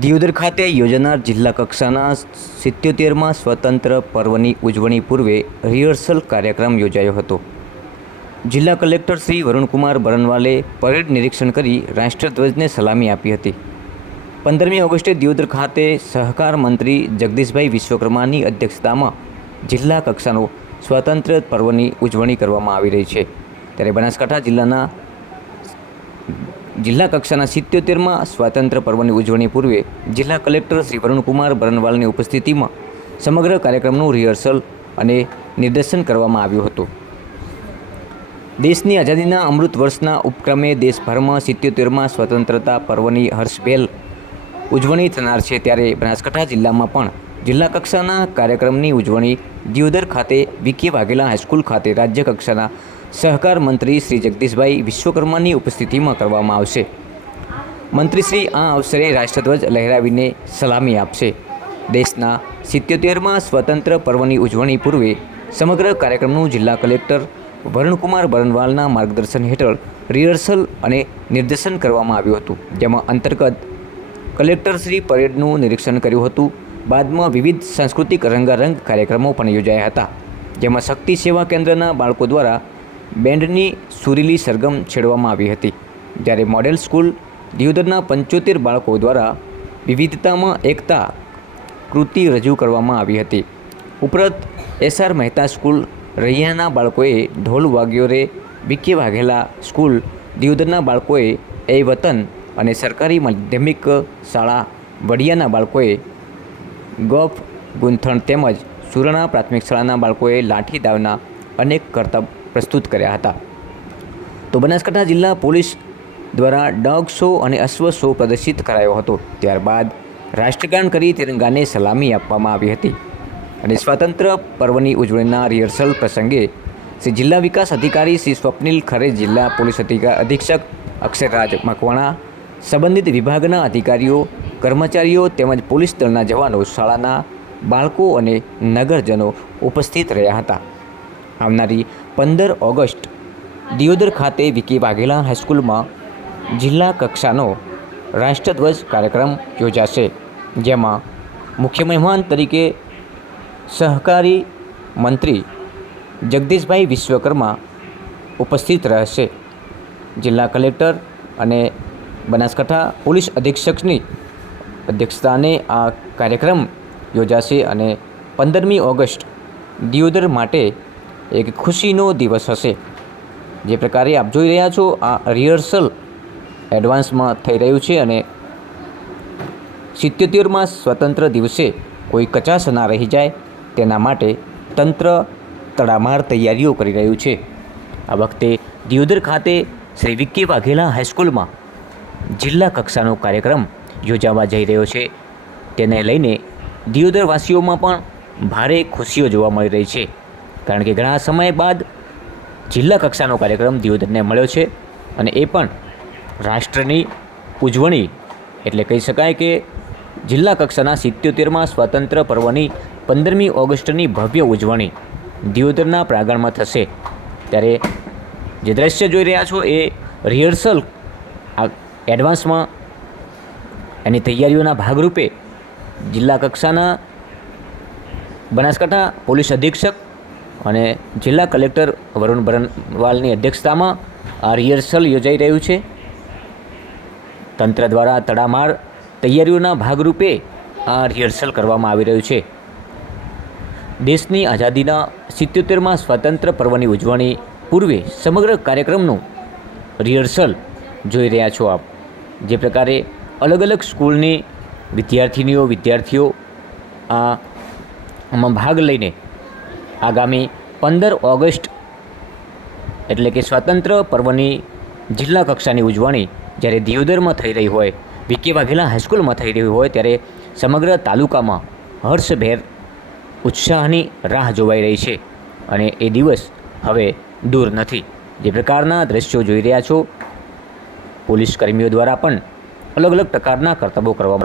દિયોદર ખાતે યોજાનાર જિલ્લા કક્ષાના સિત્યોતેરમાં સ્વતંત્ર પર્વની ઉજવણી પૂર્વે રિહર્સલ કાર્યક્રમ યોજાયો હતો. જિલ્લા કલેક્ટર શ્રી વરુણકુમાર બરનવાલે પરેડ નિરીક્ષણ કરી રાષ્ટ્રધ્વજને સલામી આપી હતી. પંદરમી ઓગસ્ટે દિયોદર ખાતે સહકાર મંત્રી જગદીશભાઈ વિશ્વકર્માની અધ્યક્ષતામાં જિલ્લા કક્ષાનો સ્વતંત્ર પર્વની ઉજવણી કરવામાં આવી રહી છે. ત્યારે બનાસકાંઠા જિલ્લાના જિલ્લા કક્ષાના સિત્યોતેરમાં સ્વાતંત્ર્ય પર્વની ઉજવણી પૂર્વે જિલ્લા કલેક્ટર શ્રી વરુણકુમાર બરનવાલની ઉપસ્થિતિમાં સમગ્ર કાર્યક્રમનું રિહર્સલ અને નિર્દેશન કરવામાં આવ્યું હતું. દેશની આઝાદીના અમૃત વર્ષના ઉપક્રમે દેશભરમાં સિત્યોતેરમાં સ્વતંત્રતા પર્વની હર્ષભેલ ઉજવણી થનાર છે ત્યારે બનાસકાંઠા જિલ્લામાં પણ જિલ્લા કક્ષાના કાર્યક્રમની ઉજવણી દિયોદર ખાતે વિકે વાઘેલા હાઈસ્કૂલ ખાતે રાજ્ય કક્ષાના સહકાર મંત્રી શ્રી જગદીશભાઈ વિશ્વકર્માની ઉપસ્થિતિમાં કરવામાં આવશે. મંત્રીશ્રી આ અવસરે રાષ્ટ્રધ્વજ લહેરાવીને સલામી આપશે. દેશના સિત્યોતેરમાં સ્વતંત્ર પર્વની ઉજવણી પૂર્વે સમગ્ર કાર્યક્રમનું જિલ્લા કલેક્ટર વરુણકુમાર બરનવાલના માર્ગદર્શન હેઠળ રિહર્સલ અને નિર્દેશન કરવામાં આવ્યું હતું, જેમાં અંતર્ગત કલેક્ટરશ્રી પરેડનું નિરીક્ષણ કર્યું હતું બાદમાં વિવિધ સાંસ્કૃતિક રંગારંગ કાર્યક્રમો પણ યોજાયા હતા, જેમાં શક્તિ સેવા કેન્દ્રના બાળકો દ્વારા બેન્ડની સુરીલી સરગમ છેડવામાં આવી હતી, જ્યારે મોડેલ સ્કૂલ દિયોદરના પંચોતેર બાળકો દ્વારા વિવિધતામાં એકતા કૃતિ રજૂ કરવામાં આવી હતી. ઉપરાંત એસઆર મહેતા સ્કૂલ રૈયાના બાળકોએ ઢોલ વાગ્યો રે વિકે વાઘેલા સ્કૂલ દિયોદરના બાળકોએ એ વતન અને સરકારી માધ્યમિક શાળા વડિયાના બાળકોએ ગોફ ગૂંથણ તેમજ સુરણા પ્રાથમિક શાળાના બાળકોએ લાઠી દાવના અનેક કરતબ પ્રસ્તુત કર્યા હતા. તો બનાસકાંઠા જિલ્લા પોલીસ દ્વારા ડોગ શો અને અશ્વ શો પ્રદર્શિત કરાયો હતો. ત્યારબાદ રાષ્ટ્રગાન કરી તિરંગાને સલામી આપવામાં આવી હતી અને સ્વાતંત્ર્ય પર્વની ઉજવણીના રિહર્સલ પ્રસંગે શ્રી જિલ્લા વિકાસ અધિકારી શ્રી સ્વપ્નિલ ખરે જિલ્લા પોલીસ અધિકા, અધિક્ષક અક્ષરરાજ મકવાણા, સંબંધિત વિભાગના અધિકારીઓ કર્મચારીઓ તેમજ પોલીસ દળના જવાનો, શાળાના બાળકો અને નગરજનો ઉપસ્થિત રહ્યા હતા. આવનારી પંદર ઓગસ્ટ દિયોદર ખાતે વિકી વાઘેલા હાઈસ્કૂલમાં જિલ્લા કક્ષાનો રાષ્ટ્રધ્વજ કાર્યક્રમ યોજાશે, જેમાં મુખ્ય મહેમાન તરીકે સહકારી મંત્રી જગદીશભાઈ વિશ્વકર્મા ઉપસ્થિત રહેશે. જિલ્લા કલેક્ટર અને બનાસકાંઠા પોલીસ અધિક્ષકની અધ્યક્ષસ્થાને આ કાર્યક્રમ યોજાશે અને પંદરમી ઓગસ્ટ દિયોદર માટે એક ખુશીનો દિવસ હશે. જે પ્રકારે આપ જોઈ રહ્યા છો, આ રિહર્સલ એડવાન્સમાં થઈ રહ્યું છે અને સિત્યોતેરમાં સ્વતંત્ર દિવસે કોઈ કચાશ ના રહી જાય તેના માટે તંત્ર તડામાર તૈયારીઓ કરી રહ્યું છે. આ વખતે દિયોદર ખાતે શ્રી વિક્કી વાઘેલા હાઈસ્કૂલમાં જિલ્લા કક્ષાનો કાર્યક્રમ યોજાવા જઈ રહ્યો છે. તેને લઈને દિયોદરવાસીઓમાં પણ ભારે ખુશીઓ જોવા મળી રહી છે. કારણ કે ઘણા સમય બાદ જિલ્લા કક્ષાનો કાર્યક્રમ દિયોદરને મળ્યો છે અને એ પણ રાષ્ટ્રની ઉજવણી. એટલે કહી શકાય કે જિલ્લા કક્ષાના સિત્યોતેરમાં સ્વાતંત્ર્ય પર્વની પંદરમી ઓગસ્ટની ભવ્ય ઉજવણી દિયોદરના પ્રાંગણમાં થશે. ત્યારે જે દ્રશ્ય જોઈ રહ્યા છો એ રિહર્સલ એડવાન્સમાં એની તૈયારીઓના ભાગરૂપે જિલ્લા કક્ષાના બનાસકાંઠા પોલીસ અધિક્ષક અને જિલ્લા કલેક્ટર વરુણ બરનવાલની અધ્યક્ષતામાં આ રિહર્સલ યોજાઈ રહ્યું છે. તંત્ર દ્વારા તડામાર તૈયારીઓના ભાગરૂપે આ રિહર્સલ કરવામાં આવી રહ્યું છે. દેશની આઝાદીના સિત્યોતેરમાં સ્વાતંત્ર્ય પર્વની ઉજવણી પૂર્વે સમગ્ર કાર્યક્રમનું રિહર્સલ જોઈ રહ્યા છો આપ. જે પ્રકારે અલગ અલગ સ્કૂલની વિદ્યાર્થિનીઓ, વિદ્યાર્થીઓ આ આમાં ભાગ લઈને આગામી પંદર ઓગસ્ટ એટલે કે સ્વાતંત્ર્ય પર્વની જિલ્લા કક્ષાની ઉજવણી જ્યારે દિયોદરમાં થઈ રહી હોય વિકે વાઘેલા હાઈસ્કૂલમાં થઈ રહી હોય ત્યારે સમગ્ર તાલુકામાં હર્ષભેર ઉત્સાહની રાહ જોવાઈ રહી છે અને એ દિવસ હવે દૂર નથી. જે પ્રકારના દ્રશ્યો જોઈ રહ્યા છો, પોલીસ કર્મીઓ દ્વારા પણ અલગ અલગ પ્રકારના કરતબો કરવામાં